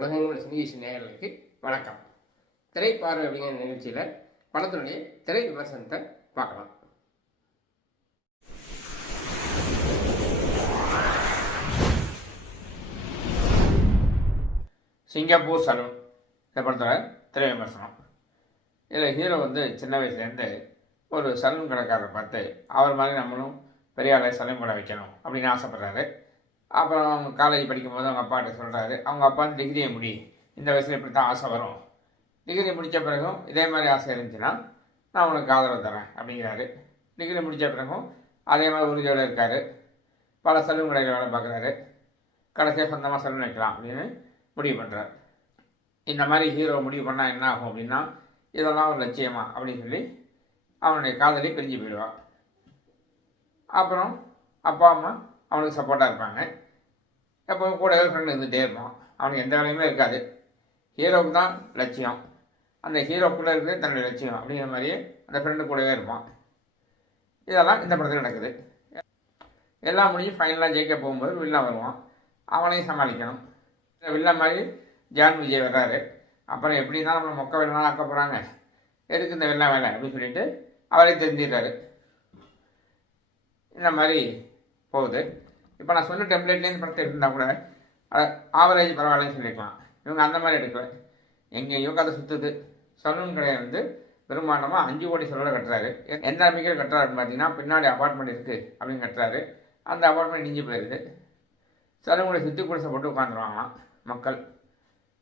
உலகங்கள் சினிகேஷி நேயர்களுக்கு வணக்கம். திரைப்பார்வை அப்படிங்கிற நிகழ்ச்சியில் படத்தினுடைய திரை விமர்சனத்தை பார்க்கலாம். சிங்கப்பூர் சலூன் இந்த படத்தோட திரை விமர்சனம். இதில் ஹீரோ வந்து சின்ன வயசுலேருந்து ஒரு சலூன் கடைக்காரரை பார்த்து அவர் மாதிரி நம்மளும் பெரிய ஆளை சலூன் கடை வைக்கணும் அப்படின்னு ஆசைப்பட்றாரு. அப்புறம் அவங்க காலேஜ் படிக்கும்போது அவங்க அப்பாட்ட சொல்கிறாரு அவங்க அப்பா வந்து டிகிரியை முடி. இந்த வயசில் இப்படி தான் ஆசை வரும். டிகிரி முடித்த பிறகும் இதே மாதிரி ஆசை இருந்துச்சுன்னா நான் உனக்கு ஆதரவு தரேன் அப்படிங்கிறாரு. டிகிரி முடித்த பிறகும் அதே மாதிரி உறுதியோடு இருக்கார். பல சலூன் கடையில் வேலை பார்க்குறாரு. கடைசியாக சொந்தமாக சலூன் வைக்கலாம் அப்படின்னு முடிவு பண்ணுறார் இந்த மாதிரி ஹீரோ முடிவு பண்ணால் என்ன ஆகும் அப்படின்னா இதெல்லாம் ஒரு லட்சியமா அப்படின்னு சொல்லி அவனுடைய காதலி பிரிஞ்சு போயிடுவான் அப்புறம் அப்பா அம்மா அவனுக்கு சப்போர்ட்டாக இருப்பாங்க. எப்போ கூடவே ஃப்ரெண்டு இருந்துகிட்டே இருப்பான். அவனுக்கு எந்த வேலையுமே இருக்காது. ஹீரோவுக்கு தான் லட்சியம். அந்த ஹீரோக்குள்ளே இருக்கிறது தன்னுடைய லட்சியம் அப்படிங்கிற மாதிரியே அந்த ஃப்ரெண்டு கூடவே இருப்பான். இதெல்லாம் இந்த படத்தில் நடக்குது. எல்லாம் முடிஞ்சு ஃபைனலாக ஜெயிக்க போகும்போது வில்லா வருவான். அவனையும் சமாளிக்கணும். இந்த வில்லா மாதிரி ஜான் விஜய் வர்றாரு. அப்புறம் எப்படி தான் நம்மளை மொக்க வில்லனாக ஆக்க போகிறாங்க எதுக்கு இந்த வெள்ளம் வேலை அப்படின்னு சொல்லிட்டு அவரே தெரிஞ்சிடுறாரு. இந்த மாதிரி போகுது. இப்போ நான் சொன்ன டெம்ப்ளேட்லேருந்து படத்தை இருந்தால் கூட ஆவரேஜ் பரவாயில்லன்னு சொல்லிக்கலாம் இவங்க அந்த மாதிரி எடுக்கல. எங்கேயோ கதை சுற்றுது சலூன் கடையை வந்து பெரும்பாலமாக அஞ்சு கோடி செலவில் கட்டுறாரு. எ- எந்த நம்பிக்கையில் கட்டுறாருன்னு பார்த்தீங்கன்னா பின்னாடி அப்பார்ட்மெண்ட் இருக்குது அப்படின்னு கட்டுறாரு. அந்த அப்பார்ட்மெண்ட் இஞ்சி போயிடுது. சலூன் கடை சுற்றி குடிசை போட்டு உட்காந்துருவாங்களாம் மக்கள்.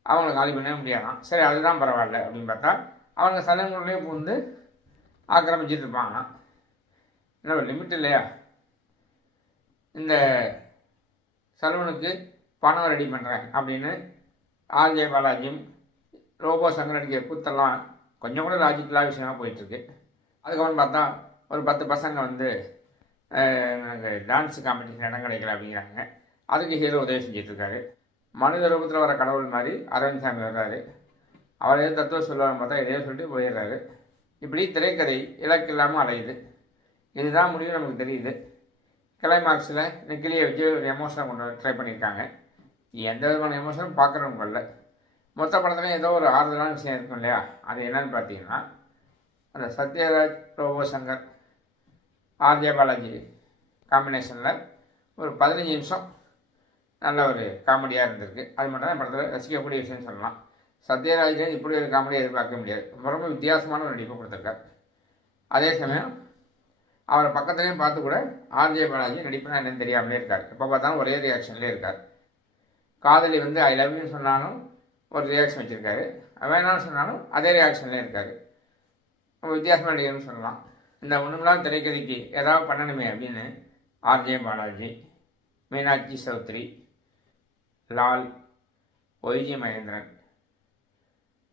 அவங்கள காலி பண்ணவே முடியாதாம். சரி அதுதான் பரவாயில்ல அப்படின்னு பார்த்தா அவங்க சலூன்குள்ளேயே பூந்து ஆக்கிரமிச்சிட்டு இருப்பாங்களாம். என்ன லிமிட் இல்லையா? இந்த சலூனுக்கு பணம் ரெடி பண்ணுறேன் அப்படின்னு ஆர்ஜே பாலாஜியும் ரோபோ சங்கர் அடிக்கிற கூத்தெல்லாம் கொஞ்சம் கூட லாஜிக்கலாக விஷயமா போயிட்டுருக்கு. அதுக்கப்புறம் பார்த்தா ஒரு பத்து பசங்க வந்து எனக்கு டான்ஸ் காம்படிஷன் இடம் கிடைக்கல அப்படிங்கிறாங்க. அதுக்கு ஹீரோ உதவி செஞ்சிட்ருக்காரு. மனித ரூபத்தில் வர கடவுள் மாதிரி அரவிந்த் சாமி வர்றாரு. அவர் எது தத்துவம் சொல்லுவாங்க பார்த்தா எதையோ சொல்லிட்டு போயிடுறாரு. இப்படி திரைக்கதை இலக்கு இல்லாமல் அலையுது. இதுதான் முடிவு நமக்கு தெரியுது. கிளைமாக்ஸில் நிக்கிலியை வச்சு ஒரு எமோஷனை கொண்டு ட்ரை பண்ணியிருக்காங்க. எந்த விதமான எமோஷனும் பார்க்குறவங்க இல்லை. மொத்த படத்துலையும் ஏதோ ஒரு ஆறுதலான விஷயம் இருக்கும் இல்லையா? அது என்னன்னு பார்த்தீங்கன்னா அந்த சத்யராஜ் ரோபோ சங்கர் ஆர்ஜே பாலாஜி காம்பினேஷனில் ஒரு பதினஞ்சு நிமிஷம் நல்ல ஒரு காமெடியாக இருந்திருக்கு. அது மட்டும் தான் படத்தில் ரசிக்கக்கூடிய விஷயம் சொல்லலாம். சத்யராஜன் இப்படி ஒரு காமெடியை எதிர்பார்க்க முடியாது. ரொம்ப வித்தியாசமான ஒரு நடிப்பை கொடுத்துருக்கார். அதே சமயம் அவரை பக்கத்துலேயும் பார்த்து கூட ஆர்ஜே பாலாஜி நடிப்புனா என்னன்னு தெரியாமலே இருக்கார். எப்போ பார்த்தாலும் ஒரே ரியாக்ஷன்லேயே இருக்கார். காதலி வந்து ஐ லவ் யூ சொன்னாலும் ஒரு ரியாக்ஷன் வச்சுருக்காரு. வேணாம்னு சொன்னாலும் அதே ரியாக்ஷன்லேயே இருக்கார். வித்தியாசமாக நடிகர்னு சொல்லலாம். இந்த ஒன்றுமெல்லாம் திரைக்கதைக்கு ஏதாவது பண்ணணுமே அப்படின்னு RJ Balaji Meenakshi Chaudhary Lal YG Mahendran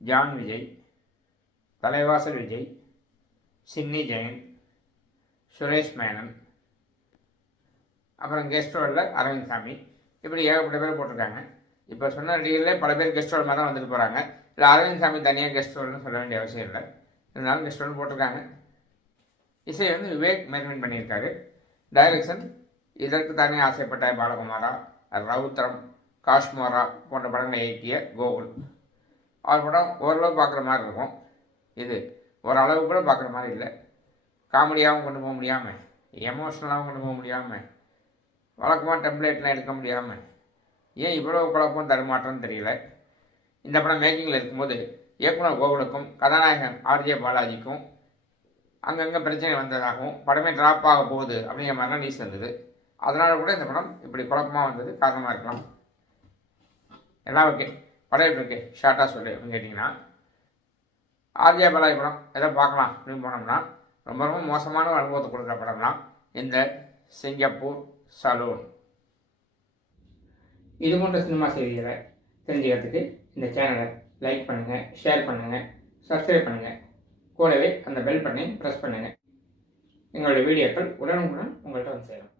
John Vijay Thalaivasal Vijay Chinni Jayan Suresh Menon அப்புறம் கெஸ்ட் ரோலில் அரவிந்த் சாமி. இப்படி ஏகப்பட்ட பேர் போட்டிருக்காங்க. இப்போ சொன்ன நடிகர்களே பல பேர் கெஸ்ட் ரோல் மாதிரி தான் வந்துட்டு போகிறாங்க இல்லை அரவிந்த் சாமி தனியாக கெஸ்ட் ரோல்னு சொல்ல வேண்டிய அவசியம் இல்லை. இருந்தாலும் கெஸ்ட் ரோல் போட்டிருக்காங்க. இசை வந்து விவேக் மேனன் பண்ணியிருக்காரு. டைரக்ஷன் இதற்கு தானே ஆசைப்பட்ட பாலகுமாரா ரவுத்ரம் காஷ்மோரா போன்ற படங்களை இயக்கிய கோகுல். அவர் படம் ஓரளவு பார்க்குற மாதிரி இருக்கும். இது ஓரளவு கூட பார்க்குற மாதிரி இல்லை. காமெடியாகவும் கொண்டு போக முடியாமல் எமோஷ்னலாகவும் கொண்டு போக முடியாமல் வழக்கமாக டெம்ப்ளேட்லாம் எடுக்க முடியாமல் ஏன் இவ்வளோ குழப்பம் தருமாற்றம்னு தெரியல. இந்த படம் மேக்கிங்கில் இருக்கும்போது இயக்குனர் கோகுலுக்கும் கதாநாயகன் ஆர்ஜே பாலாஜிக்கும் அங்கங்கே பிரச்சனை வந்ததாகவும் படமே ட்ராப் ஆக போகுது அப்படிங்கிற மாதிரிலாம் நியூஸ் வந்தது. அதனால் கூட இந்த படம் இப்படி குழப்பமாக வந்தது காரணமாக இருக்கலாம். எல்லாம் ஓகே. படம் எப்படி இருக்கு? ஷார்ட்டாக சொல்லு அப்படின்னு கேட்டிங்கன்னா ஆர்ஜே பாலாஜி படம் எதை பார்க்கலாம் அப்படின்னு போனோம்னா ரொம்ப ரொம்ப மோசமான அனுபவத்தை கொடுக்குற படம் தான் இந்த சிங்கப்பூர் சலூன். இது போன்ற சினிமா செய்திகளை தெரிஞ்சுக்கிறதுக்கு இந்த சேனலை லைக் பண்ணுங்கள் ஷேர் பண்ணுங்கள் சப்ஸ்கிரைப் பண்ணுங்கள் கூடவே அந்த பெல் பட்டனையும் ப்ரெஸ் பண்ணுங்கள் எங்களுடைய வீடியோக்கள் உடனுக்குடன் உங்கள்கிட்ட வந்து சேரும்.